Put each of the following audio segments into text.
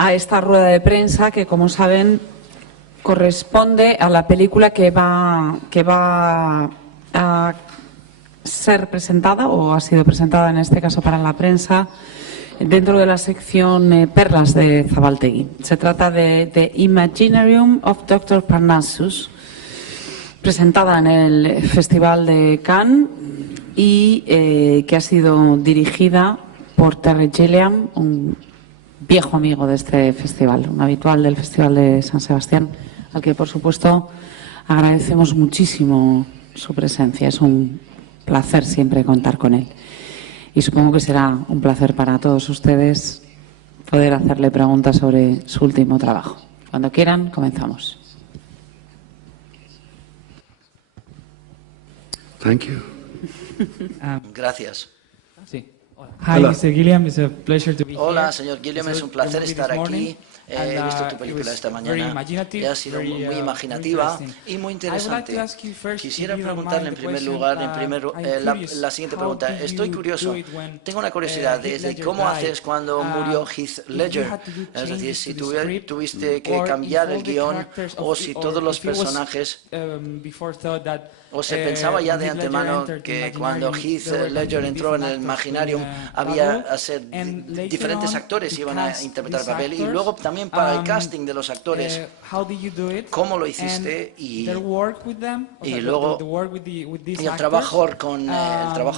a esta rueda de prensa que, como saben, corresponde a la película que va a ser presentada o ha sido presentada en este caso para la prensa dentro de la sección Perlas de Zabaltegui. Se trata de The Imaginarium of Dr. Parnassus, presentada en el Festival de Cannes y que ha sido dirigida por Terry Gilliam, un viejo amigo de este festival, un habitual del Festival de San Sebastián, al que, por supuesto, agradecemos muchísimo su presencia. Es un placer siempre contar con él. Y supongo que será un placer para todos ustedes poder hacerle preguntas sobre su último trabajo. Cuando quieran, comenzamos. Thank you. Gracias. Sí. Hi, Mr. Gilliam. It's a pleasure to be here. Hola, señor Gilliam, es un placer estar aquí. He visto tu película esta mañana y ha sido muy imaginativa y muy interesante. Quisiera preguntarle en primer lugar, la siguiente pregunta. Estoy curioso, tengo una curiosidad, desde cómo haces cuando murió Heath Ledger, es decir, si tuviste que cambiar el guión o si todos los personajes... ¿O se pensaba ya de antemano que cuando Heath Ledger entró en el Imaginarium había diferentes actores iban a interpretar el papel? Y luego también para el casting de los actores, ¿cómo lo hiciste? Y luego el trabajo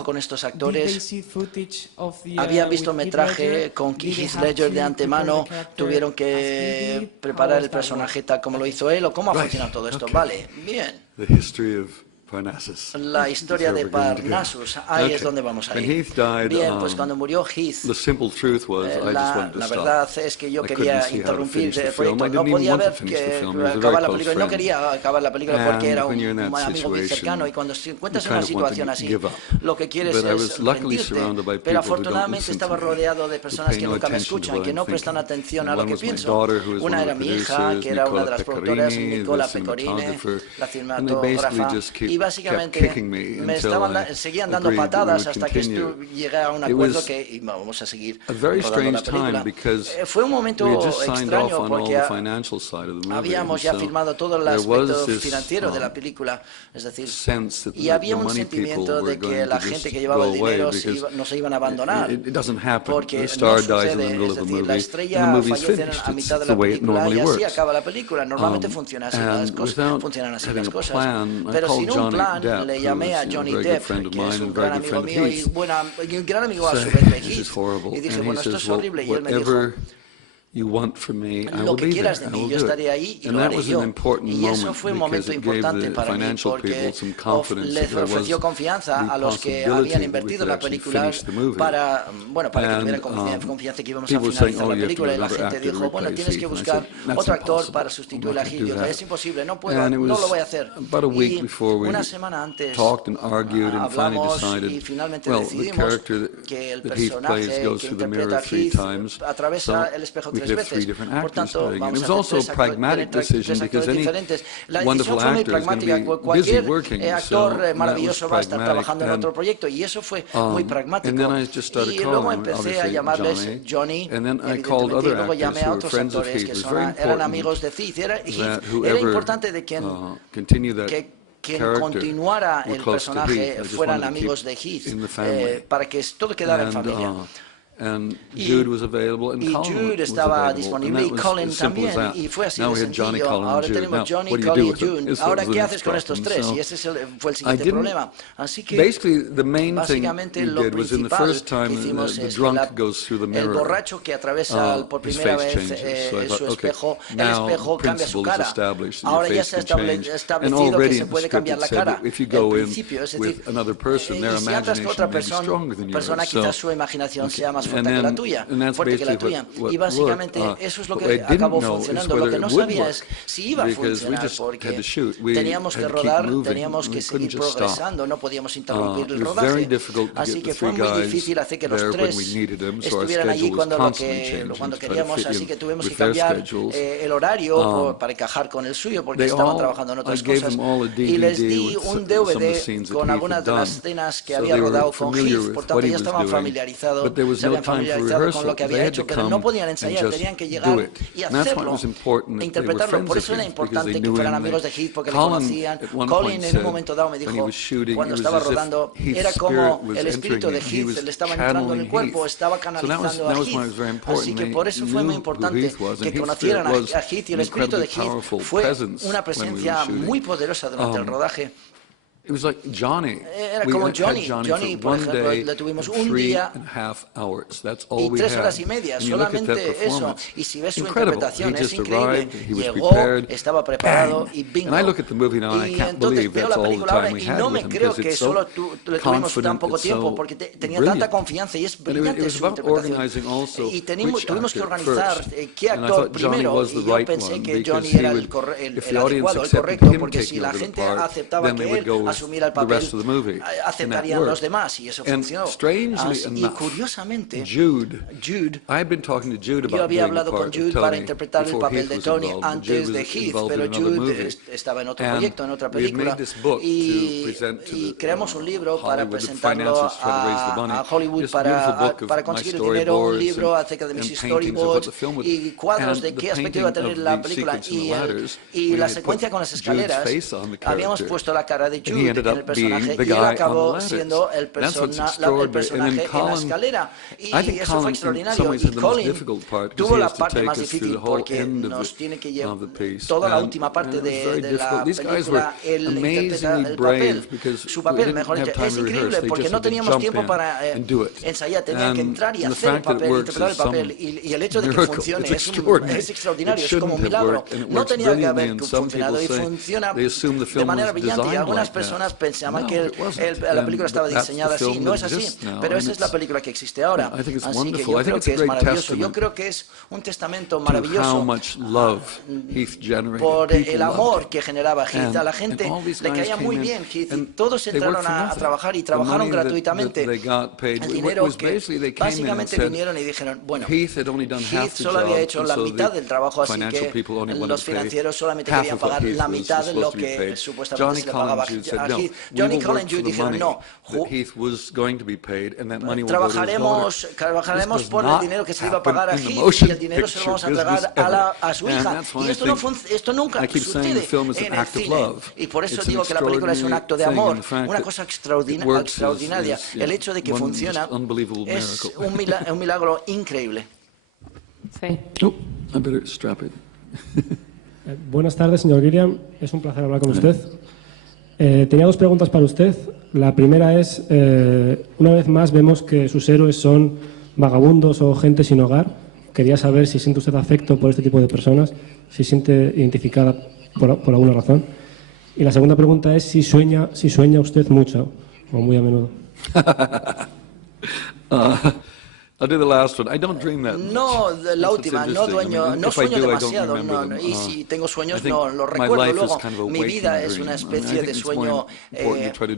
con estos actores, ¿habían visto metraje con Heath Ledger de antemano? ¿Tuvieron que preparar el personaje tal como lo hizo él? ¿O cómo ha funcionado todo esto? Vale, bien. La historia de Parnassus, ahí es donde vamos a ir. Bien, pues cuando murió Heath, la verdad es que yo quería interrumpir el proyecto. No podía ver que acabar la película, no quería acabar la película porque era un amigo muy cercano, y cuando te encuentras en una situación así, lo que quieres es rendirte. Pero afortunadamente estaba rodeado de personas que nunca me escuchan, que no prestan atención a lo que pienso. Una era mi hija, que era una de las productoras, Nicola Pecorini, la cinematógrafa, y básicamente seguían dando patadas hasta que llegué a un acuerdo que íbamos a seguir rodando la película. Fue un momento extraño porque habíamos ya filmado todo el aspecto financiero de la película, es decir, y había un sentimiento de que la gente que llevaba el dinero nos iban a abandonar, porque no sucede, es decir, la estrella fallece a mitad de la película y así acaba la película. Normalmente funcionan así las cosas, pero sin un plan, le llamé a Johnny Depp, que es un gran amigo mío y un gran amigo a su vez de Heath, y dije, bueno, esto es horrible, y él me dijo, lo que quieras de mí, yo estaré ahí y lo haré yo. Y eso fue un momento importante para mí porque les ofreció confianza a los que habían invertido en la película para que tuvieran confianza que íbamos a finalizar la película. Y la gente dijo, bueno, tienes que buscar otro actor para sustituir a Heath. Es imposible, no puedo, no lo voy a hacer. Y una semana antes hablamos y finalmente decidimos que el personaje que interpreta a Heath atraviesa el espejo tres veces. Por tanto, vamos a hacer tres actores diferentes. La decisión fue muy pragmática. Cualquier actor maravilloso va a estar trabajando en otro proyecto, y eso fue muy pragmático. Y luego empecé a llamarles Johnny, evidentemente, y luego llamé a otros actores que eran amigos de Heath. Era importante de que quien continuara el personaje fueran amigos de Heath, para que todo quedara en familia. Y Jude estaba disponible, y Colin también, y fue así de sencillo. Ahora tenemos Johnny, Colin y Jude. Ahora, ¿qué haces con estos tres? Y ese fue el siguiente problema. Así que, básicamente, lo principal que hicimos es el borracho que atraviesa por primera vez su espejo, el espejo cambia su cara. Ahora ya se ha establecido que se puede cambiar la cara, el principio, es decir, y si entras con otra persona, quizás su imaginación sea más fuerte que la tuya. Y básicamente eso es lo que acabó funcionando. Lo que no sabía es si iba a funcionar, porque teníamos que rodar, teníamos que seguir progresando, no podíamos interrumpir el rodaje. Así que fue muy difícil hacer que los tres estuvieran allí cuando queríamos, así que tuvimos que cambiar el horario para encajar con el suyo, porque estaban trabajando en otras cosas. Y les di un DVD con algunas de las escenas que había rodado con Heath, por tanto ya estaban familiarizados. habían familiarizado con lo que había hecho, pero no podían ensayar, tenían que llegar y hacerlo, e interpretarlo. Por eso era importante que fueran amigos de Heath, porque le conocían. Colin en un momento dado me dijo, cuando estaba rodando, era como el espíritu de Heath le estaba entrando en el cuerpo, estaba canalizando a Heath. Así que por eso fue muy importante que conocieran a Heath, y el espíritu de Heath fue una presencia muy poderosa durante el rodaje. Era como Johnny, por ejemplo, le tuvimos un día y 3 horas y media, solamente eso. Y si ves su interpretación, es increíble. Llegó, estaba preparado y bingo. Y entonces veo la película ahora y no me creo que solo le tuvimos tan poco tiempo, porque tenía tanta confianza y es brillante su interpretación. Y tuvimos que organizar qué actor primero, y yo pensé que Johnny era el adecuado, el correcto, porque si la gente aceptaba que él asumir el papel, aceptarían los demás, y eso funcionó. Y curiosamente, Jude, yo había hablado con Jude para interpretar el papel de Tony antes de Heath, pero Jude estaba en otro proyecto, en otra película, y creamos un libro para presentarlo a Hollywood para conseguir el dinero, un libro acerca de mis storyboards y cuadros de qué aspecto iba a tener la película, y la secuencia con las escaleras. Habíamos puesto la cara de Jude en el personaje, y él acabó siendo el personaje en la escalera, y eso fue extraordinario. Y Colin tuvo la parte más difícil, porque nos tiene que llevar toda la última parte de la película. Él interpreta el papel, su papel, mejor dicho. Es increíble, porque no teníamos tiempo para ensayar, tenían que entrar y hacer el papel, interpretar el papel, y el hecho de que funcione es extraordinario, es como un milagro. No tenía que haber funcionado, y funciona de manera brillante, y algunas personas pensaban que la película estaba diseñada así. No es así, pero esa es la película que existe ahora. Así que yo creo que es maravilloso. Yo creo que es un testamento maravilloso por el amor que generaba Heath. A la gente le caía muy bien Heath, y todos entraron a trabajar, y trabajaron gratuitamente. El dinero que básicamente vinieron y dijeron, bueno, Heath solo había hecho la mitad del trabajo, así que los financieros solamente querían pagar la mitad de lo que supuestamente se le pagaba a Heath. Johnny, Colin y Jude dijeron, no, trabajaremos por el dinero que se le iba a pagar a Heath, y el dinero se lo vamos a entregar a su hija. Y esto nunca sucede en el cine. Y por eso digo que la película es un acto de amor, una cosa extraordinaria. El hecho de que funciona es un milagro increíble. Sí. Buenas tardes, señor Gilliam. Es un placer hablar con usted. Tenía 2 preguntas para usted. La primera es, una vez más vemos que sus héroes son vagabundos o gente sin hogar. Quería saber si siente usted afecto por este tipo de personas, si siente identificada por alguna razón. Y la segunda pregunta es si sueña usted mucho o muy a menudo. I'll do the last one. I don't dream that much. No, la última, no sueño demasiado, y si tengo sueños no los recuerdo luego. Mi vida es una especie de sueño despierto.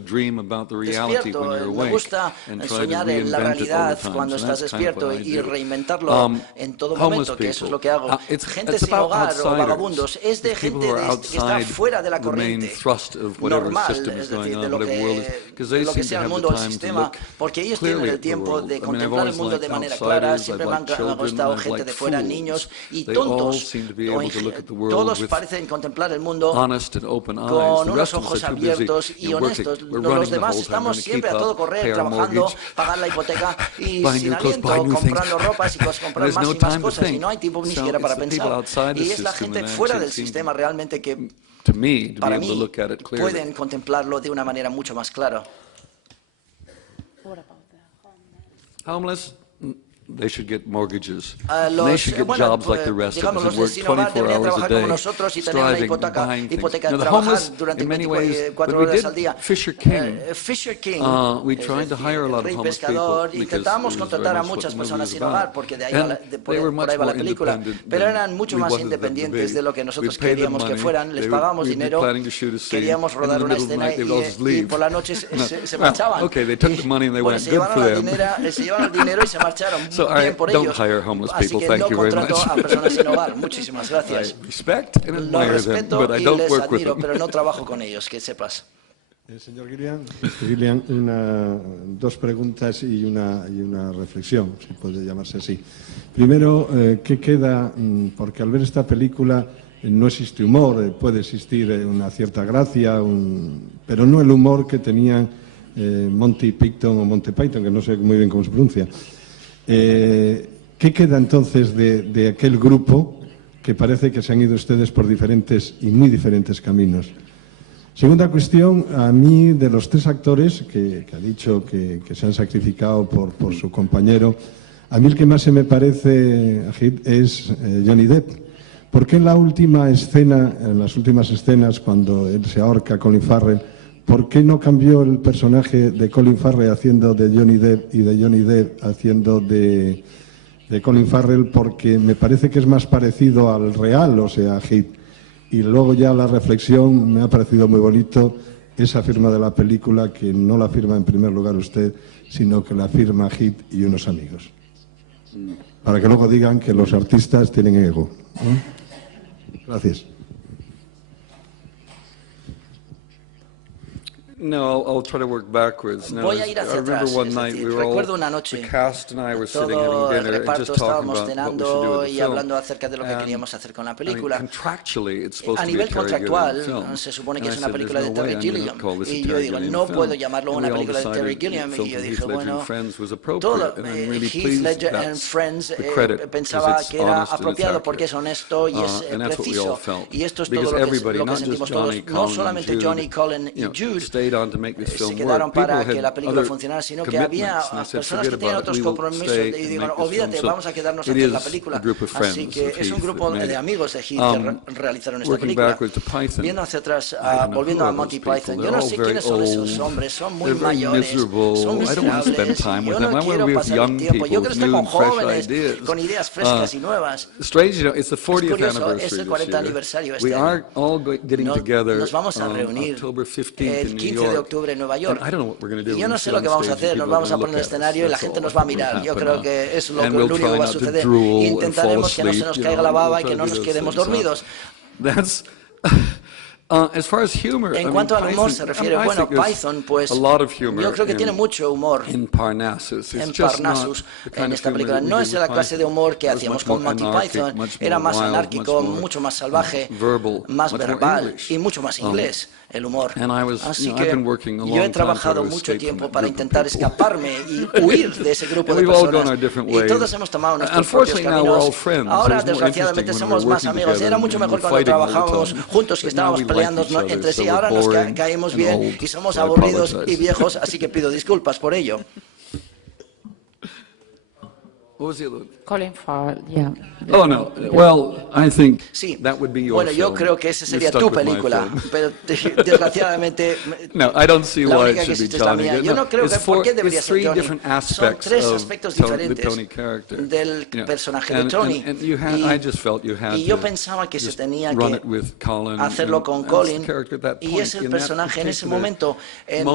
Me gusta soñar en la realidad cuando estás despierto y reinventarlo en todo momento, que eso es lo que hago. Gente sin hogar o vagabundos es de gente que está fuera de la corriente normal, es decir, de lo que sea el mundo o el sistema, porque ellos tienen el tiempo de contemplar el mundo de manera clara. Siempre me ha gustado gente de fuera, niños y tontos. Todos parecen contemplar el mundo con unos ojos abiertos y honestos. Los demás estamos siempre a todo correr, trabajando, pagar la hipoteca y sin aliento, comprando ropas y comprar más y más cosas, y no hay tiempo ni siquiera para pensar. Y es la gente fuera del sistema realmente que, para mí, pueden contemplarlo de una manera mucho más clara. Homeless, they should get mortgages. They should get jobs like the rest of us and work 24 hours a day, striving, buying things. Now, the homeless, in many ways, when we did Fisher King, we tried to hire a lot of homeless people because intentamos contratar a muchas personas sin hogar, porque de ahí por ahí va la película, pero eran mucho más independientes de lo que nosotros queríamos que fueran. Les pagamos dinero, queríamos rodar una escena y por la noche se marchaban. Okay, they took the money and they went, good for them. Se llevaban el dinero y se marcharon. So I don't hire homeless people. Thank you very much. A personas sin hogar. Muchísimas gracias. I respect and admire them, but I don't work with them. Pero no trabajo con ellos, que sepas. Señor Gilliam, dos preguntas y una reflexión, si puede llamarse así. Primero, ¿qué queda? Porque al ver esta película no existe humor, puede existir una cierta gracia, pero no el humor que tenían Monty Python o Monty Python, que no sé muy bien cómo se pronuncia. ¿Qué queda entonces de aquel grupo que parece que se han ido ustedes por diferentes y muy diferentes caminos? Segunda cuestión, a mí de los tres actores que ha dicho que se han sacrificado por su compañero, a mí el que más se me parece es Johnny Depp. ¿Por qué en la última escena, en las últimas escenas, cuando él se ahorca a Colin Farrell, por qué no cambió el personaje de Colin Farrell haciendo de Johnny Depp y de Johnny Depp haciendo de Colin Farrell? Porque me parece que es más parecido al real, o sea, a Heath. Y luego ya la reflexión, me ha parecido muy bonito esa firma de la película, que no la firma en primer lugar usted, sino que la firma Heath y unos amigos. Para que luego digan que los artistas tienen ego. Gracias. No, I'll try to work backwards. Voy a ir hacia atrás. Recuerdo una noche, todo el reparto estábamos cenando y hablando acerca de lo que queríamos hacer con la película. A nivel contractual, se supone que es una película de Terry Gilliam. Y yo digo, no puedo llamarlo una película de Terry Gilliam. Y yo dije, bueno, todo Heath Ledger and Friends pensaba que era apropiado porque es honesto y es preciso. Y esto es todo lo que sentimos todos. No solamente Johnny, Colin y Jude se quedaron para que la película funcionara, sino que había personas que tenían otros compromisos y dijeron, olvídate, vamos a quedarnos a hacer la película. Así que es un grupo de amigos de Heath que realizaron esta película. Viendo hacia atrás, volviendo a Monty Python, yo no sé quiénes son esos hombres, son muy mayores, son miserables, yo no quiero pasar el tiempo, yo quiero estar con jóvenes, con ideas frescas y nuevas. Es curioso, es el 40 aniversario este año. Nos vamos a reunir el 15 de octubre en Nueva York. Y yo no sé lo que vamos a hacer, nos vamos a poner en el escenario y la gente nos va a mirar. Yo creo que es lo único que va a suceder. Intentaremos que no se nos caiga la baba y que no nos quedemos dormidos. En cuanto al humor se refiere, bueno, Python, pues yo creo que tiene mucho humor en Parnassus, en esta película. No es la clase de humor que hacíamos con Monty Python, era más anárquico, mucho más salvaje, más verbal y mucho más inglés el humor. Así que yo he trabajado mucho tiempo para intentar escaparme y huir de ese grupo de personas. Y todos hemos tomado nuestros propios caminos. Ahora, desgraciadamente, somos más amigos. Era mucho mejor cuando trabajábamos juntos, que estábamos peleando entre sí. Ahora nos caemos bien y somos aburridos y viejos, así que pido disculpas por ello. Colin Farrell, yeah. Oh, no. Well, I think sí. That would be your bueno, yo creo que esa sería tu película, pero desgraciadamente no, I don't see la why única it que should existe be es la Johnny. mía. Yo no creo que por qué debería ser Johnny. Son tres aspectos diferentes del personaje de Tony. Y yo pensaba que se tenía que hacerlo con Colin, y es el personaje en ese momento, en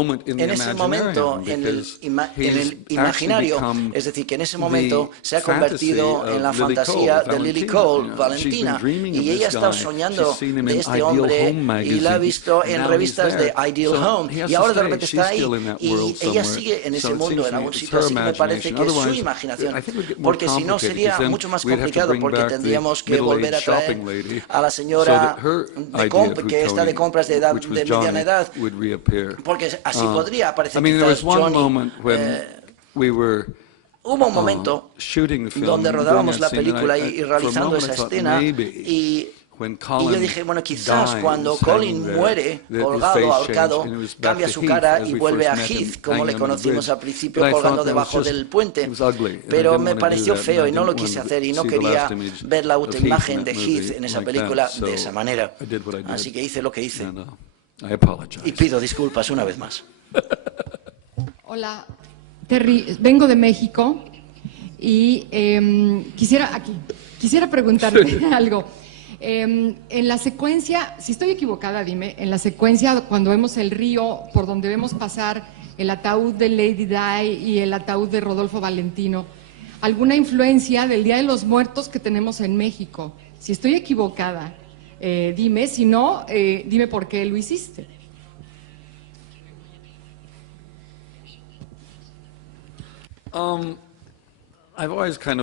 el imaginario, es decir, que en ese momento se ha convertido en la fantasía de Lily Cole, Valentina, y ella ha estado soñando de este hombre y la ha visto en revistas de Ideal Home, y ahora de repente está ahí y ella sigue en ese mundo en algún sitio, así que me parece que es su imaginación, porque si no sería mucho más complicado, porque tendríamos que volver a traer a la señora que está de compras de mediana edad, porque así podría aparecer quizás Johnny. Hubo un momento donde rodábamos la película y realizando esa escena y yo dije, bueno, quizás cuando Colin muere, colgado, ahorcado, cambia su cara y vuelve a Heath, como le conocimos al principio, colgando debajo del puente. Pero me pareció feo y no lo quise hacer y no quería ver la última imagen de Heath en esa película de esa manera. Así que hice lo que hice. Y pido disculpas una vez más. Hola. Terry, vengo de México y quisiera preguntarte algo. En la secuencia, si estoy equivocada, dime, en la secuencia cuando vemos el río por donde vemos pasar el ataúd de Lady Di y el ataúd de Rodolfo Valentino, ¿alguna influencia del Día de los Muertos que tenemos en México? Si estoy equivocada, dime, si no, dime por qué lo hiciste.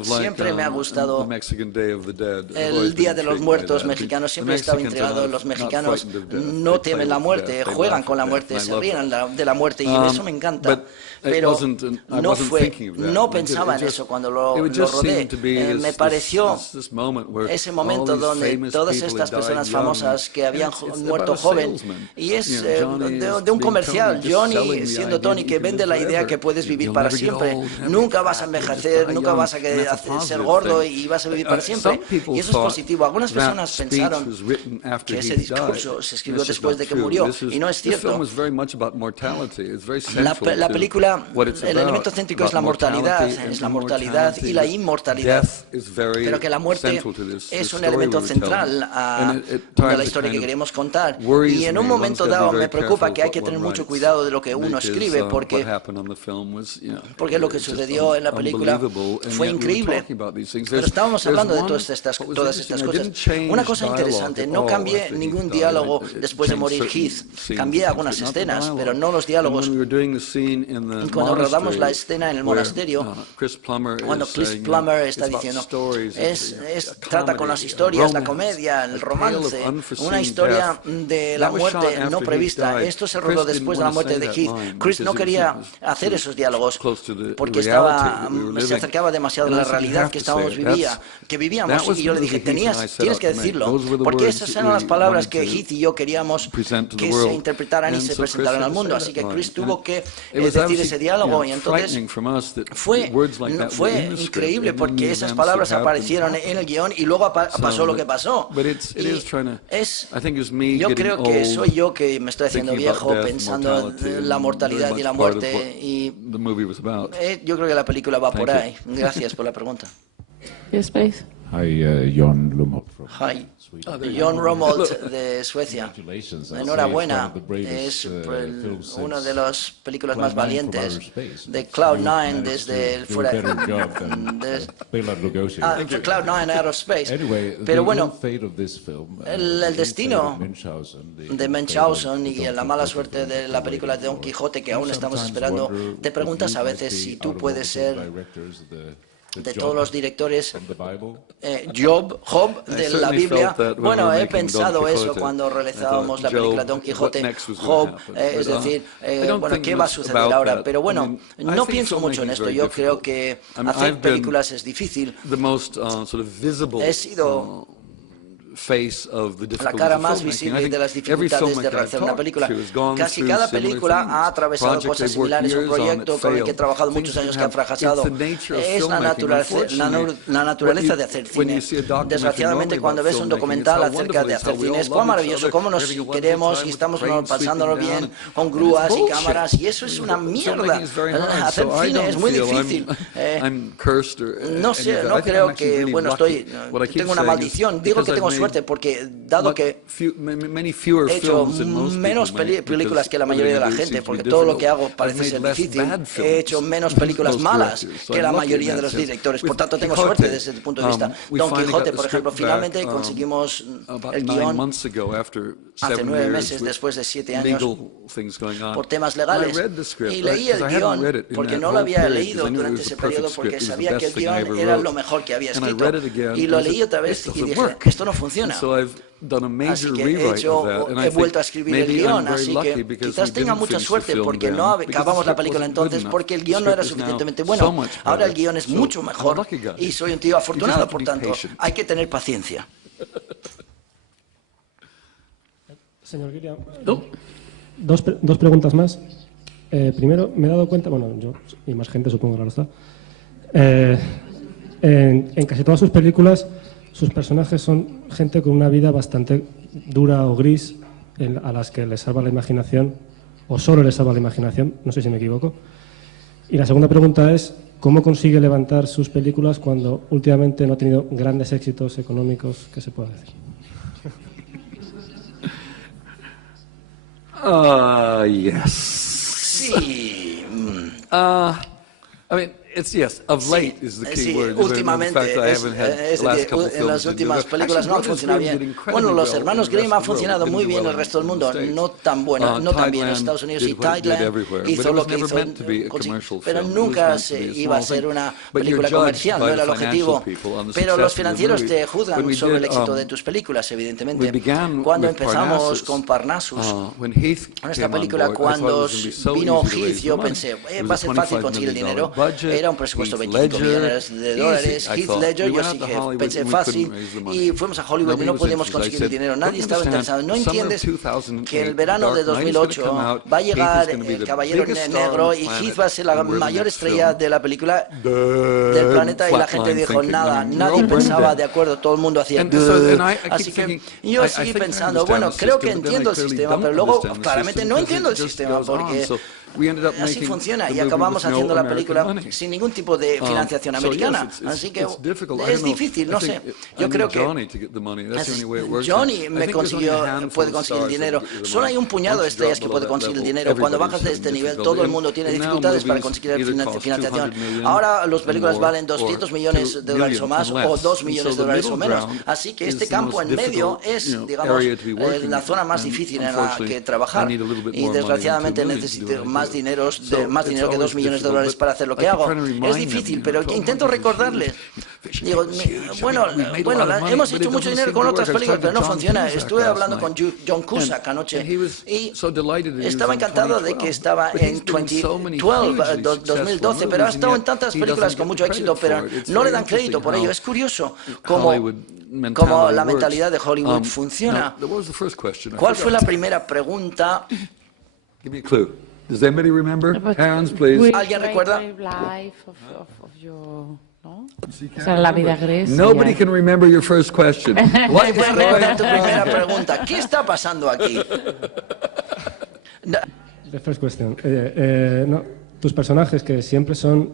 Siempre me ha gustado el Día de los Muertos mexicano. Siempre he estado intrigado. Los mexicanos no temen la muerte, juegan con la muerte, se ríen de la muerte y eso me encanta. Pero no pensaba en eso cuando lo rodé. Me pareció ese momento donde todas estas personas famosas que habían muerto joven, y es de un comercial, Johnny siendo Tony, que vende la idea que puedes vivir para siempre. Nunca vas a envejecer, nunca vas a ser gordo y vas a vivir para siempre. Y eso es positivo. Algunas personas pensaron que ese discurso se escribió después de que murió, y no es cierto. La película, el elemento céntrico es la mortalidad y la inmortalidad, pero que la muerte es un elemento central de la historia que queremos contar. Y en un momento dado me preocupa que hay que tener mucho cuidado de lo que uno escribe, porque lo que sucedió en la película fue increíble. Pero estábamos hablando de todas estas cosas. Una cosa interesante, no cambié ningún diálogo después de morir Heath. Cambié algunas escenas, pero no los diálogos. Y cuando rodamos la escena en el monasterio, cuando Chris Plummer está diciendo, trata con las historias, la comedia, el romance, una historia de la muerte no prevista. Esto se rodó después de la muerte de Heath. Chris no quería hacer esos diálogos porque se acercaba demasiado a la realidad que vivíamos, y yo le dije, tienes que decirlo, porque esas eran las palabras que Heath y yo queríamos que se interpretaran y se presentaran al mundo. Así que Chris tuvo que decir ese diálogo, y entonces fue increíble porque esas palabras aparecieron en el guión y luego pasó lo que pasó. Yo creo que soy yo que me estoy haciendo viejo pensando en la mortalidad y la muerte, y yo creo que la película va por ahí. Gracias por la pregunta. Yes, please. Hi, Jon Lumholt from Jon Rumholt de Suecia. Enhorabuena, es una de las películas más valientes de Cloud9 desde fuera Cloud9 Out of Space. Pero bueno, el destino de Munchausen y la mala suerte de la película de Don Quijote, que aún estamos esperando, te preguntas a veces si tú puedes ser de todos los directores, Job de la Biblia. Bueno, he pensado eso cuando realizábamos la película Don Quijote, Job, es decir, bueno, ¿qué va a suceder ahora? Pero bueno, no pienso mucho en esto. Yo creo que hacer películas es difícil. He sido la cara más visible de las dificultades de realizar una película. Casi cada película ha atravesado cosas similares. Un proyecto con el que he trabajado muchos años que ha fracasado. Es la naturaleza de hacer cine. Desgraciadamente, cuando ves un documental acerca de hacer cine, es cuán maravilloso, cómo nos queremos y estamos pasándolo bien con grúas y cámaras, y eso es una mierda. Hacer cine es muy difícil. No sé, no creo que, bueno, tengo una maldición. Digo que tengo suerte porque, dado que he hecho menos películas que la mayoría de la gente, porque todo lo que hago parece ser difícil, he hecho menos películas malas que la mayoría de los directores. Por tanto, tengo suerte desde el punto de vista. Don Quijote, por ejemplo, finalmente conseguimos el guión hace 9 meses, después de 7 años, por temas legales. Y leí el guión porque no lo había leído durante ese periodo, porque sabía que el guión era lo mejor que había escrito. Y lo leí otra vez y dije, esto no funciona. Así que he vuelto a escribir el guión, así que quizás tenga mucha suerte porque no acabamos la película entonces porque el guión no era suficientemente bueno. Ahora el guión es mucho mejor y soy un tío afortunado, por tanto, hay que tener paciencia. Señor Gilliam, dos preguntas más. Primero, me he dado cuenta, bueno, yo y más gente supongo, claro está, en casi todas sus películas sus personajes son gente con una vida bastante dura o gris, a las que les salva la imaginación, o solo les salva la imaginación, no sé si me equivoco. Y la segunda pregunta es, ¿cómo consigue levantar sus películas cuando últimamente no ha tenido grandes éxitos económicos, que se pueda decir? Yes. Sí. Yes, of late is the key word. Últimamente, en las últimas películas no han funcionado bien. Bueno, los hermanos Grimm han funcionado muy bien en el resto del mundo, no tan bien en Estados Unidos, y Tideland hizo lo que hizo, pero nunca iba a ser una película comercial, no era el objetivo. Pero los financieros te juzgan sobre el éxito de tus películas, evidentemente. Cuando empezamos con Parnassus, en esta película, cuando vino Heath, yo pensé, va a ser fácil conseguir el dinero. Era un presupuesto de $25 millones. Heath Ledger, yo sí que pensé fácil, y fuimos a Hollywood y no podíamos conseguir el dinero. Nadie estaba interesado. ¿No entiendes que el verano de 2008 va a llegar el Caballero Negro y Heath va a ser la mayor estrella de la película del planeta? Y la gente dijo nada, nadie pensaba de acuerdo, todo el mundo hacía. Así que yo seguí pensando, bueno, creo que entiendo el sistema, pero luego claramente no entiendo el sistema, porque así funciona, y acabamos haciendo la película sin ningún tipo de financiación americana. Así que es difícil, no sé. Yo creo que Johnny puede conseguir el dinero. Solo hay un puñado de estrellas que puede conseguir el dinero. Cuando bajas de este nivel, todo el mundo tiene dificultades para conseguir financiación. Ahora las películas valen $200 millones o más, o $2 millones o menos. Así que este campo en medio es, digamos, la zona más difícil en la que trabajar. Y desgraciadamente necesito más dinero que $2 millones para hacer lo que hago. Es difícil, pero intento recordarles. Digo, bueno, hemos hecho mucho dinero con otras películas, pero no funciona. Estuve hablando con John Cusack anoche y estaba encantado de que estaba en 2012, pero ha estado en tantas películas con mucho éxito, pero no le dan crédito por ello. Es curioso cómo la mentalidad de Hollywood funciona. ¿Cuál fue la primera pregunta? Give me a clue. Does anybody remember? Hands, please. ¿Alguien recuerda? O sea, la vida gris. Nobody can remember your first question. ¿Cuál fue tu primera pregunta? ¿Qué está pasando aquí? The first question. No, tus personajes, que siempre son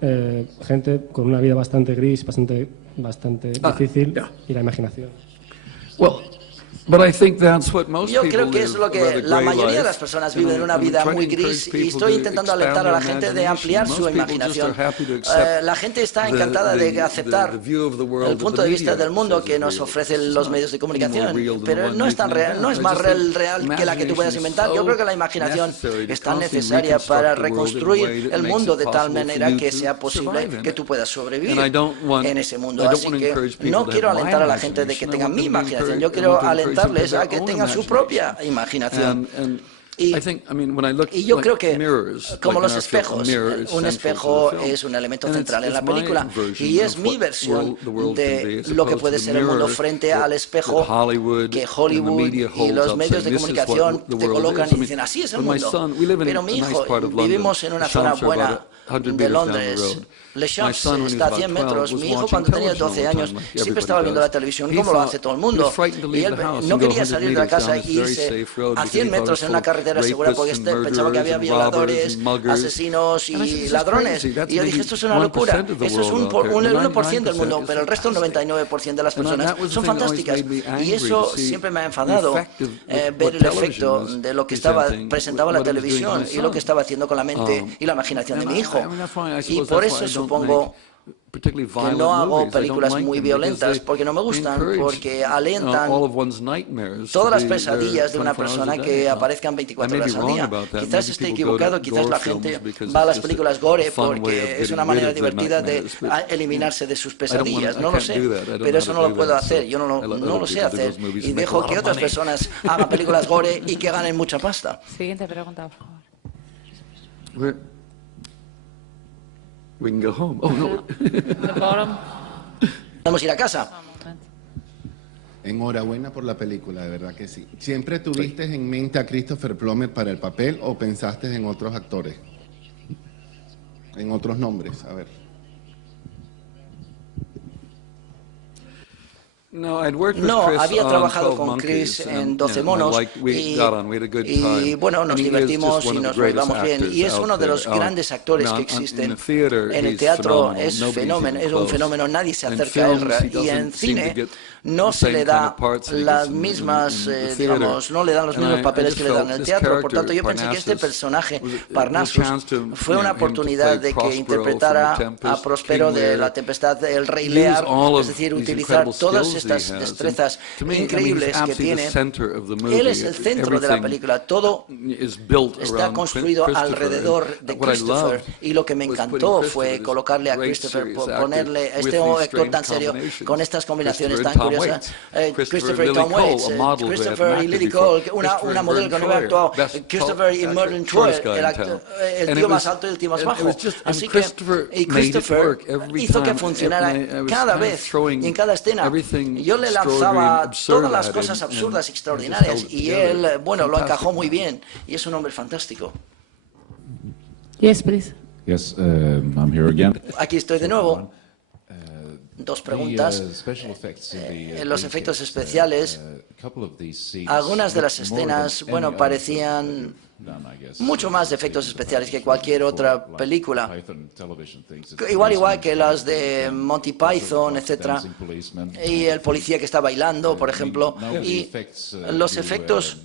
gente con una vida bastante gris, bastante difícil, y la imaginación. Yo creo que es lo que la mayoría de las personas viven, una vida muy gris, y estoy intentando alentar a la gente de ampliar su imaginación. La gente está encantada de aceptar el punto de vista del mundo que nos ofrecen los medios de comunicación, pero no es tan real, no es más real que la que tú puedas inventar. Yo creo que la imaginación es tan necesaria para reconstruir el mundo de tal manera que sea posible que tú puedas sobrevivir en ese mundo. Así que no quiero alentar a la gente de que tenga mi imaginación, yo quiero alentarles a que tengan su propia imaginación. Y yo creo que, como los espejos, un espejo es un elemento central en la película, y es mi versión de lo que puede ser el mundo frente al espejo que Hollywood y los medios de comunicación te colocan y dicen, así es el mundo. Pero mi hijo, vivimos en una zona buena de Londres. Le Champs está a 100 metros. Mi hijo, cuando tenía 12 años, siempre estaba viendo la televisión como lo hace todo el mundo. Y él no quería salir de la casa e irse a 100 metros en una carretera segura porque pensaba que había violadores, asesinos y ladrones. Y yo dije, esto es una locura. Eso es un 1% del mundo, pero el resto, el 99% de las personas, son fantásticas. Y eso siempre me ha enfadado, ver el efecto de lo que presentaba la televisión y lo que estaba haciendo con la mente y la imaginación de mi hijo. Y por eso supongo que no hago películas muy violentas, porque no me gustan, porque alientan todas las pesadillas de una persona que aparezcan 24 horas al día. Quizás esté equivocado, quizás la gente va a las películas gore porque es una manera divertida de eliminarse de sus pesadillas. No lo sé, pero eso no lo puedo hacer, yo no lo sé hacer, y dejo que otras personas hagan películas gore y que ganen mucha pasta. Siguiente pregunta, por favor. We can go home. Oh, no. Podemos ir a casa. Enhorabuena por la película, de verdad que sí. ¿Siempre tuviste en mente a Christopher Plummer para el papel o pensaste en otros actores? En otros nombres, a ver. No, había trabajado con Chris en 12 monos y bueno, nos divertimos y nos lo llevamos bien. Y es uno de los grandes actores que existen. En el teatro es un fenómeno, nadie se acerca a él. Y en cine no se le da las mismas, digamos, no le dan los mismos papeles que le dan en el teatro. Por tanto, yo pensé que este personaje, Parnassus, fue una oportunidad de que interpretara a Próspero de La Tempestad, el Rey Lear, es decir, utilizar todas estas destrezas increíbles que tiene. Él es el centro de la película, todo está construido alrededor de Christopher, y lo que me encantó fue colocarle a Christopher, ponerle este actor tan serio con estas combinaciones tan curiosas. Christopher y Tom Waits, Christopher y Lily Cole, una modelo que no había actuado, Christopher y Merlin Troy, el tío más alto y el tío más bajo. Así que Christopher hizo que funcionara cada vez y en cada escena. Yo le lanzaba todas las cosas absurdas, extraordinarias, y él, bueno, lo encajó muy bien, y es un hombre fantástico. Yes, please. Yes, I'm here again. Aquí estoy de nuevo. Dos preguntas. Los efectos especiales, algunas de las escenas, bueno, parecían mucho más efectos especiales que cualquier otra película. Igual que las de Monty Python, etcétera, y el policía que está bailando, por ejemplo. Y los efectos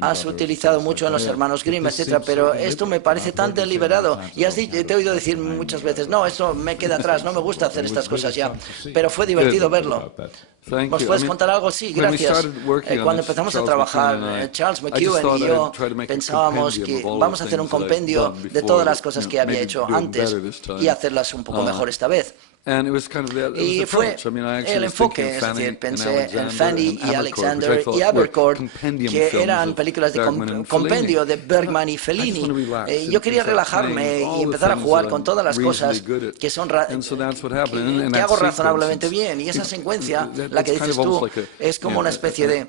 has utilizado mucho en los hermanos Grimm, etcétera, pero esto me parece tan deliberado. Y te he oído decir muchas veces, no, eso me queda atrás, no me gusta hacer estas cosas ya. Pero fue divertido verlo. ¿Nos puedes contar algo? Sí, gracias. Cuando empezamos a trabajar, Charles McEwen y yo pensábamos que vamos a hacer un compendio de todas las cosas que había hecho antes y hacerlas un poco mejor esta vez. Y fue el enfoque, es decir, pensé en Fanny y Alexander y Abercord, que eran películas de compendio de Bergman y Fellini. Yo quería relajarme y empezar a jugar con todas las cosas que son que hago razonablemente bien. Y esa secuencia, la que dices tú, es como una especie de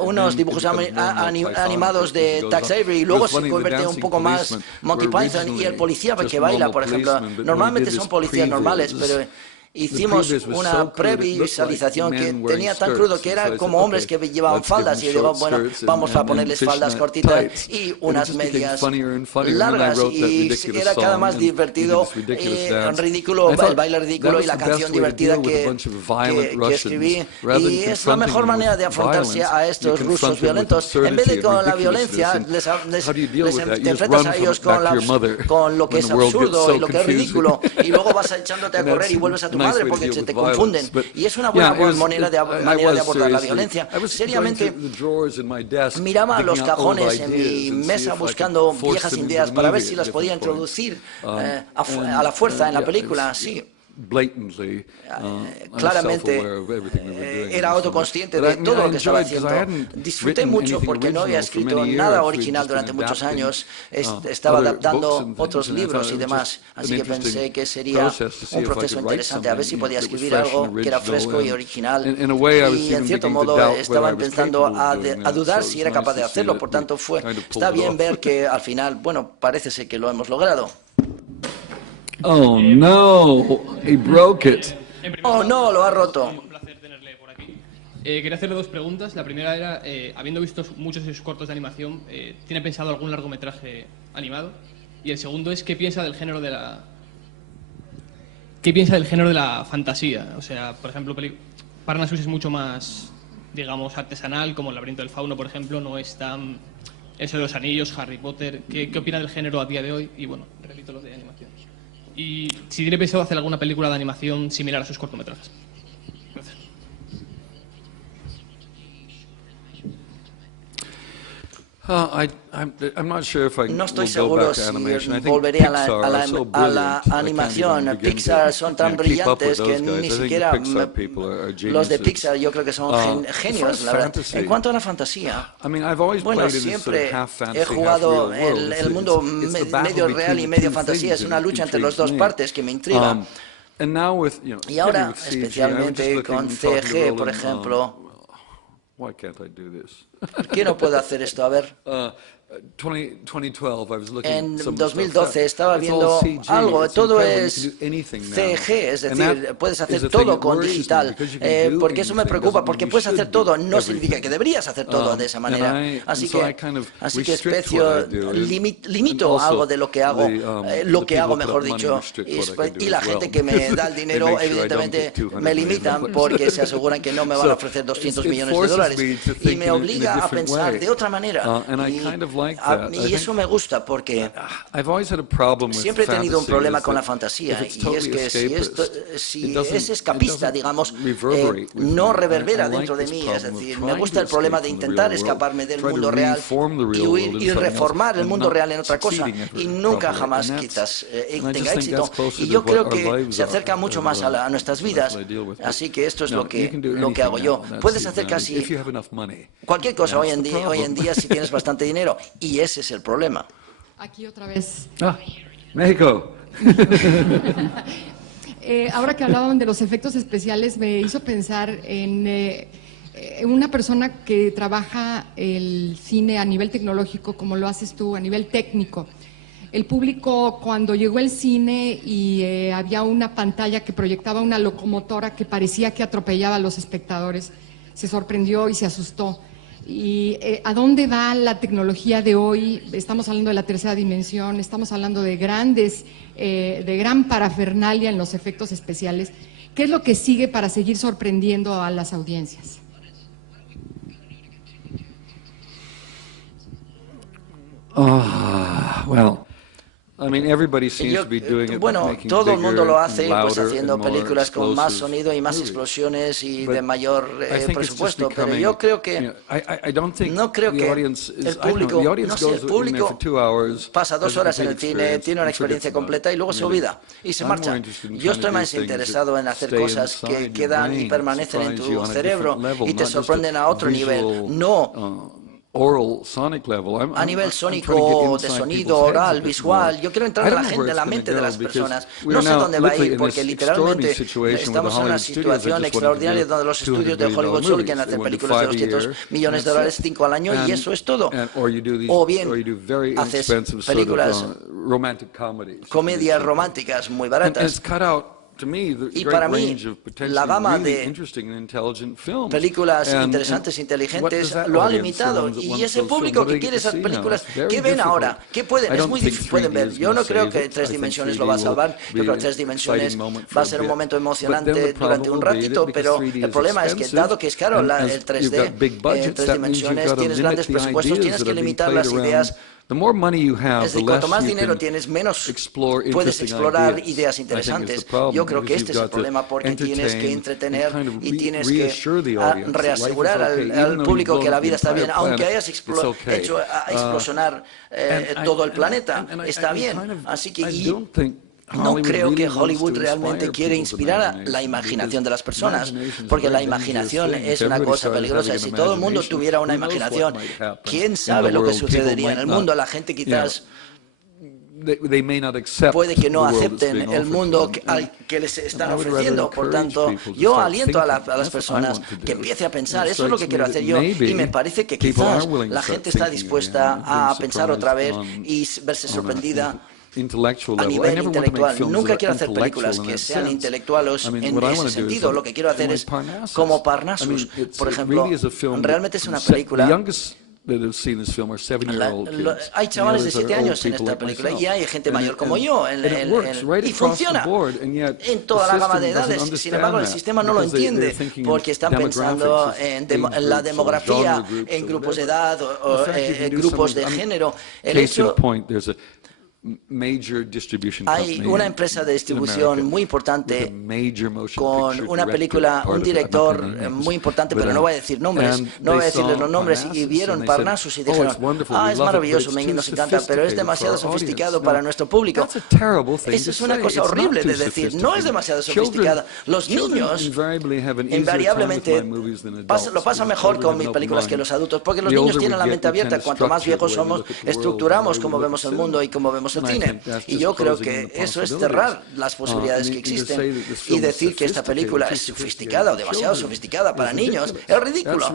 unos dibujos animados de Tex Avery, y luego se convierte un poco más Monty Python, y el policía que baila, por ejemplo. Normalmente son policías normales, pero hicimos una previsualización que tenía tan crudo que era como hombres que llevaban faldas, y yo digo, bueno, vamos a ponerles faldas cortitas y unas medias largas, y era cada más divertido, ridículo, el baile ridículo y la canción divertida que escribí. Y es la mejor manera de afrontarse a estos rusos violentos. En vez de con la violencia, te enfrentas a ellos con lo que es absurdo y lo que es ridículo, y luego vas echándote a correr y vuelves a tu madre porque se te confunden. Y es una buena manera de abordar la violencia. Seriamente, miraba los cajones en mi mesa buscando viejas ideas para ver si las podía introducir a la fuerza en la película. Sí. Claramente era autoconsciente de todo lo que estaba haciendo. Disfruté mucho porque no había escrito nada original durante muchos años. Estaba adaptando otros libros y demás, así que pensé que sería un proceso interesante, a ver si podía escribir algo que era fresco y original, y en cierto modo estaba empezando a dudar si era capaz de hacerlo. Por tanto, está bien ver que al final, bueno, parece ser que lo hemos logrado. Oh no, he broke it. Oh no, lo ha roto. Un placer tenerle por aquí. Quería hacerle dos preguntas. La primera era, habiendo visto muchos de sus cortos de animación, ¿tiene pensado algún largometraje animado? Y el segundo es, ¿qué piensa del género de la fantasía? O sea, por ejemplo, Parnassus es mucho más, digamos, artesanal, como El laberinto del fauno, por ejemplo, no es tan... Eso de los anillos, Harry Potter. ¿Qué opina del género a día de hoy? Y bueno, repito los de animación. Y si tiene pensado hacer alguna película de animación similar a sus cortometrajes. Gracias. No estoy seguro si volveré a la animación. Pixar son tan brillantes que ni siquiera los de Pixar yo creo que son genios, la verdad. En cuanto a la fantasía, bueno, siempre he jugado el mundo medio real y medio fantasía. Es una lucha entre las dos partes que me intriga. Y ahora, especialmente con CG, por ejemplo. ¿Por qué no puedo hacer esto? A ver. En 2012 estaba viendo algo, todo es CG, es decir, puedes hacer todo con digital, porque eso me preocupa, porque puedes hacer todo, no significa que deberías hacer todo de esa manera. Así que limito algo de lo que hago, mejor dicho, y la gente que me da el dinero, evidentemente, me limitan porque se aseguran que no me van a ofrecer 200 millones de dólares, y me obliga a pensar de otra manera. Y eso me gusta porque siempre he tenido un problema con la fantasía, y es que si es escapista, digamos, no reverbera dentro de mí. Es decir, me gusta el problema de intentar escaparme del mundo real y reformar el mundo real en otra cosa, y nunca jamás quizás tenga éxito. Y yo creo que se acerca mucho más a nuestras vidas, así que esto es lo que hago yo. Puedes hacer casi cualquier cosa hoy en día si tienes bastante dinero, y ese es el problema. Aquí otra vez. México. Ahora que hablaban de los efectos especiales, me hizo pensar en una persona que trabaja el cine a nivel tecnológico, como lo haces tú, a nivel técnico. El público, cuando llegó el cine y había una pantalla que proyectaba una locomotora que parecía que atropellaba a los espectadores, se sorprendió y se asustó. ¿Y a dónde va la tecnología de hoy? Estamos hablando de la tercera dimensión, estamos hablando de gran parafernalia en los efectos especiales. ¿Qué es lo que sigue para seguir sorprendiendo a las audiencias? Todo el mundo lo hace, pues haciendo películas con más sonido y más explosiones y de mayor presupuesto, pero yo creo que no creo que el público pasa 2 horas en el cine, tiene una experiencia completa y luego se olvida y se marcha. Yo estoy más interesado en hacer cosas que quedan y permanecen en tu cerebro y te sorprenden a otro nivel, no a nivel sónico, de sonido, oral, visual. Yo quiero entrar en la mente de las personas. No sé dónde va a ir, porque literalmente estamos en una situación extraordinaria donde los estudios de Hollywood solo quieren hacer películas de $200 millones, 5 al año, y eso es todo. O bien haces películas, comedias románticas muy baratas. Y para mí, la gama de películas interesantes, inteligentes, lo ha limitado. Y ese público que quiere esas películas, ¿qué ven ahora? ¿Qué pueden? Es muy difícil, pueden ver. Yo no creo que 3 dimensiones lo va a salvar. Yo creo que 3 dimensiones va a ser un momento emocionante durante un ratito, pero el problema es que, dado que es caro el 3D, en 3 dimensiones, tienes grandes presupuestos, tienes que limitar las ideas. Es decir, cuanto más dinero tienes, menos puedes explorar ideas interesantes. Yo creo que este es el problema, porque tienes que entretener y tienes que reasegurar al público que la vida está bien, aunque hayas hecho explosionar todo el planeta, está bien. Así que no creo que Hollywood realmente quiere inspirar a la imaginación de las personas, porque la imaginación es una cosa peligrosa. Y si todo el mundo tuviera una imaginación, ¿quién sabe lo que sucedería en el mundo? La gente quizás puede que no acepten el mundo al que les están ofreciendo. Por tanto, yo aliento a las personas que empiece a pensar. Eso es lo que quiero hacer yo, y me parece que quizás la gente está dispuesta a pensar otra vez y verse sorprendida a nivel intelectual. Nunca quiero hacer películas que sean intelectuales en ese sentido. Lo que quiero hacer es como Parnassus, por ejemplo. Realmente es una película. Hay chavales de 7 años en esta película y hay gente mayor como yo y funciona en toda la gama de edades. Sin embargo, el sistema no lo entiende, porque están pensando en la demografía, en grupos de edad o en grupos de género. El hecho, hay una empresa de distribución muy importante con una película, un director muy importante, pero no voy a decir nombres, no voy a decirles los nombres, y vieron Parnassus y dijeron: es maravilloso, nos encanta, pero es demasiado sofisticado para nuestro público. Eso es una cosa horrible de decir, no es demasiado sofisticada. Los niños invariablemente lo pasan mejor con mis películas que los adultos, porque los niños tienen la mente abierta. Cuanto más viejos somos, estructuramos cómo vemos el mundo y cómo vemos falso cine. Y yo creo que eso es cerrar las posibilidades que existen. Y decir que esta película es sofisticada o demasiado sofisticada para niños es ridículo.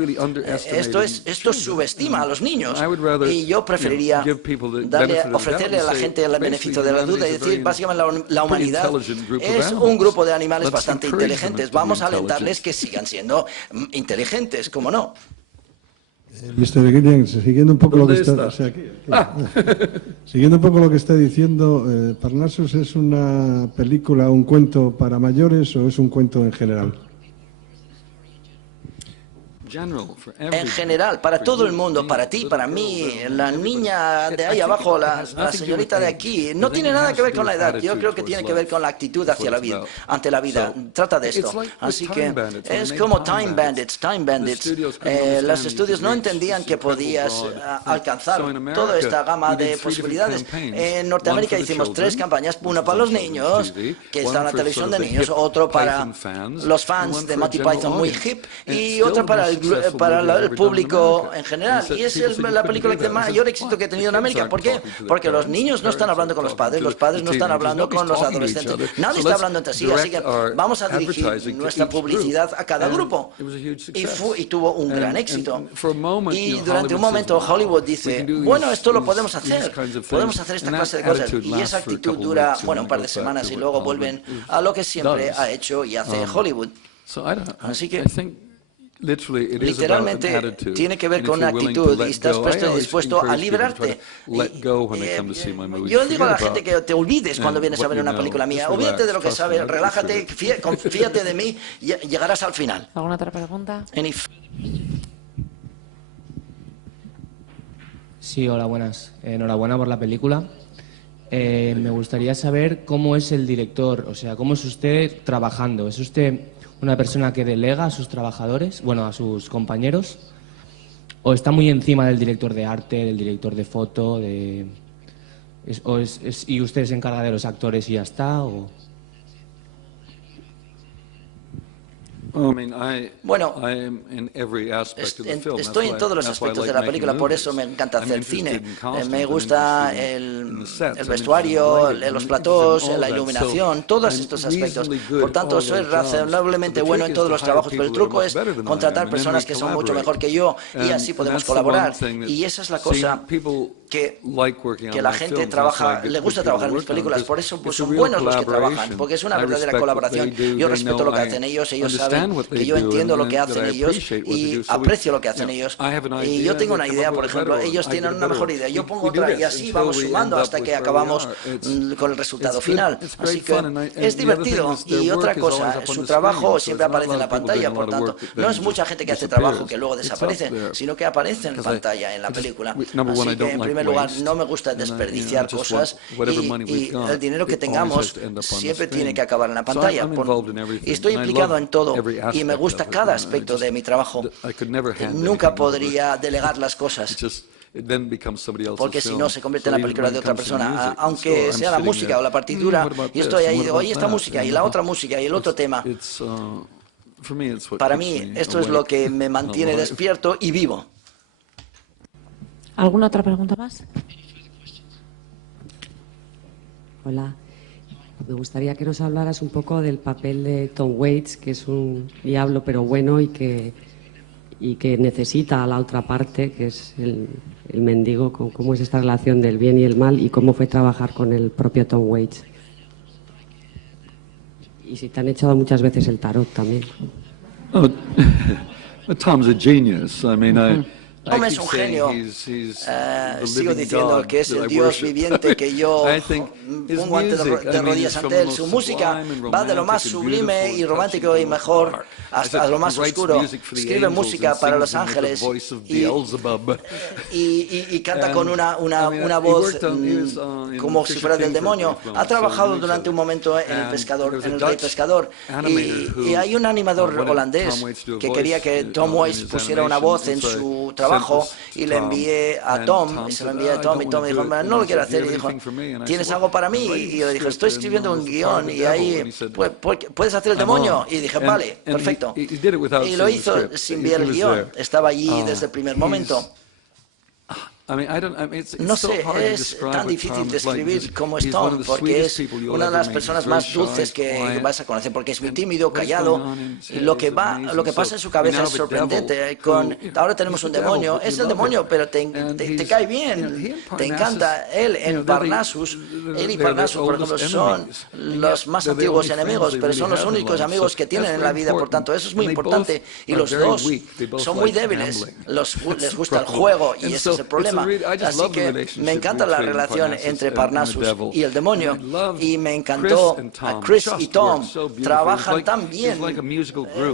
Esto subestima a los niños. Y yo preferiría ofrecerle a la gente el beneficio de la duda y decir, básicamente, la humanidad es un grupo de animales bastante inteligentes. Vamos a alentarles que sigan siendo inteligentes, ¿cómo no? Mr. Gilliam, siguiendo un poco lo que está, siguiendo un poco lo que está diciendo, ¿Parnassus es una película, un cuento para mayores o es un cuento en general? En general, para todo el mundo, para ti, para mí, la niña de ahí abajo, la señorita de aquí, no tiene nada que ver con la edad. Yo creo que tiene que ver con la actitud hacia la vida, ante la vida. Trata de esto. Así que es como Time Bandits. Los estudios no entendían que podías alcanzar toda esta gama de posibilidades. En Norteamérica hicimos 3 campañas, una para los niños, que está en la televisión de niños, otro para los fans de Monty Python muy hip, y otra para el público en general. Y esa es la película de mayor éxito que he tenido en América. ¿Por qué? Porque los niños no están hablando con los padres no están hablando con los adolescentes. Nadie está hablando entre sí, así que vamos a dirigir nuestra publicidad a cada grupo. Y tuvo un gran éxito. Y durante un momento Hollywood dice, bueno, esto lo podemos hacer esta clase de cosas. Y esa actitud dura, un par de semanas y luego vuelven a lo que siempre ha hecho y hace Hollywood. Así que literalmente tiene que ver con una actitud y estás dispuesto a liberarte. Yo digo a la gente que te olvides cuando vienes a ver una película mía. Olvídate de lo que sabes, relájate, fíjate de mí y llegarás al final. ¿Alguna otra pregunta? Sí, hola, buenas. Enhorabuena por la película. Me gustaría saber cómo es el director, o sea, cómo es usted trabajando. ¿Es usted una persona que delega a sus trabajadores, a sus compañeros, o está muy encima del director de arte, del director de foto, y usted se encarga de los actores y ya está? Bueno, estoy en todos los aspectos de la película, por eso me encanta hacer cine. Me gusta el vestuario, los platós, la iluminación, todos estos aspectos. Por tanto, soy razonablemente bueno en todos los trabajos, pero el truco es contratar personas que son mucho mejor que yo y así podemos colaborar. Y esa es la cosa que la gente le gusta trabajar en mis películas, por eso son buenos los que trabajan, porque es una verdadera colaboración. Yo respeto lo que hacen ellos saben que yo entiendo lo que hacen ellos y aprecio lo que hacen ellos. Y yo tengo una idea, por ejemplo, ellos tienen una mejor idea, yo pongo otra y así vamos sumando hasta que acabamos con el resultado final. Así que es divertido. Y otra cosa, su trabajo siempre aparece en la pantalla, por tanto, no es mucha gente que hace trabajo que luego desaparece, sino que aparece en pantalla en la película. Así que, en primer lugar, no me gusta desperdiciar cosas y el dinero que tengamos siempre tiene que acabar en la pantalla. Y estoy implicado en todo y me gusta cada aspecto de mi trabajo. Nunca podría delegar las cosas, porque si no se convierte en la película de otra persona, aunque sea la música o la partitura. Y estoy ahí, digo, oye, esta música y la otra música y el otro tema. Para mí esto es lo que me mantiene despierto y vivo. ¿Alguna otra pregunta más? Hola. Me gustaría que nos hablaras un poco del papel de Tom Waits, que es un diablo pero bueno y que necesita a la otra parte, que es el mendigo, cómo es esta relación del bien y el mal y cómo fue trabajar con el propio Tom Waits. Y si te han echado muchas veces el tarot también. Tom's a genius. Tom es un genio. Sigo diciendo que es el Dios viviente, que yo pongo de rodillas ante él. Su música va de lo más sublime y romántico y mejor hasta lo más oscuro. Escribe música para los ángeles y canta con una voz como si fuera del demonio. Ha trabajado durante un momento en El Rey Pescador. Y hay un animador holandés que quería que Tom Waits pusiera una voz en su trabajo y le envié a Tom, y se lo envié a Tom, y Tom me dijo, no lo quiero hacer, y dijo, ¿tienes algo para mí? Y yo le dije, estoy escribiendo un guión, y ahí, ¿puedes hacer el demonio? Y dije, vale, perfecto. Y lo hizo sin ver el guión, estaba allí desde el primer momento. No sé, es tan difícil describir cómo es Tom, porque es una de las personas más dulces que vas a conocer, porque es muy tímido, callado, y lo que pasa en su cabeza es sorprendente. Ahora tenemos un demonio, es el demonio, pero te cae bien, te encanta. Él y Parnassus, por ejemplo, son los más antiguos enemigos, pero son los únicos amigos que tienen en la vida, por tanto, eso es muy importante. Y los dos son muy débiles, les gusta el juego, y ese es el problema. Así que me encanta la relación entre Parnassus y el demonio, y me encantó a Chris y Tom, trabajan tan bien.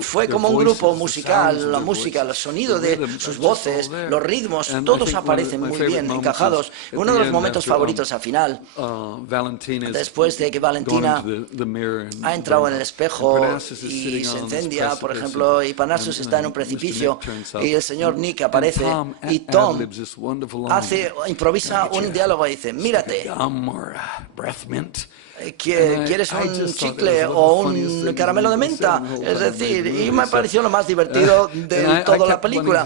Fue como un grupo musical, la música, el sonido de sus voces, los ritmos, todos aparecen muy bien encajados. Uno de los momentos favoritos al final, después de que Valentina ha entrado en el espejo y se incendia, por ejemplo, y Parnassus está en un precipicio y el señor Nick aparece y Tom improvisa un diálogo y dice, mírate, ¿quieres un chicle o un caramelo de menta? Es decir, y me pareció lo más divertido de toda la película.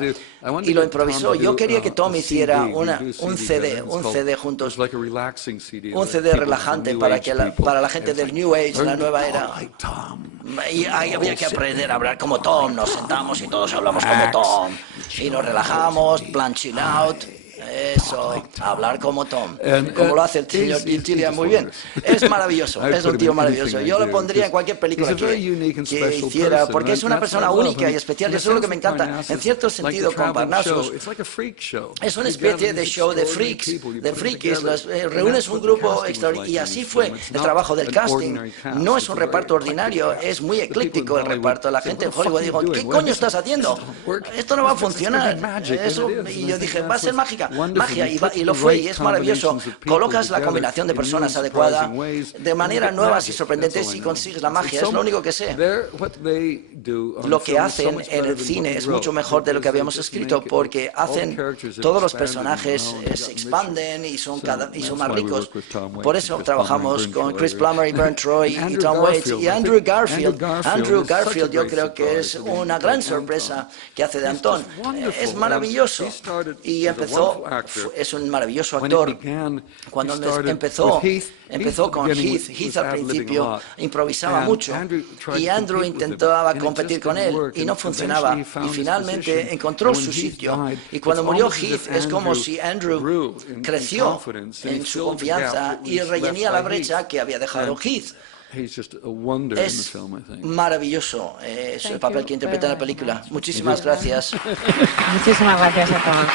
Y lo improvisó. Yo quería que Tom hiciera un CD juntos, un CD relajante para la gente del New Age, la nueva era. Y ahí había que aprender a hablar como Tom. Nos sentamos y todos hablamos como Tom. Y nos relajamos, plan chill out. Eso, hablar como Tom, como lo hace el señor Gillian muy bien. Es maravilloso, es un tío maravilloso. Yo lo pondría en cualquier película que hiciera, porque es una persona única y especial, y eso es lo que me encanta. En cierto sentido, con Parnassus, es una especie de show de freaks, reúnes un grupo extraordinario, y así fue el trabajo del casting. No es un reparto ordinario, es muy ecléctico el reparto. La gente en Hollywood dijo, ¿qué coño estás haciendo? Esto no va a funcionar. Y yo dije, va a ser magia, y lo fue, y es maravilloso. Colocas la combinación de personas adecuada de manera nuevas y sorprendentes y consigues la magia. Es lo único que sé. Lo que hacen en el cine es mucho mejor de lo que habíamos escrito, porque todos los personajes se expanden y son más ricos. Por eso trabajamos con Chris Plummer y Vern Troy y Tom Waits y Andrew Garfield. Andrew Garfield yo creo que es una gran sorpresa que hace de Antón. Es maravilloso. Y es un maravilloso actor. Cuando empezó con Heath al principio, improvisaba mucho, y Andrew intentaba competir con él y no funcionaba, y finalmente encontró su sitio. Y cuando murió Heath, es como si Andrew creció en su confianza y rellenía la brecha que había dejado Heath. Es maravilloso el papel que interpreta en la película. Muchísimas gracias. Muchísimas gracias a todos.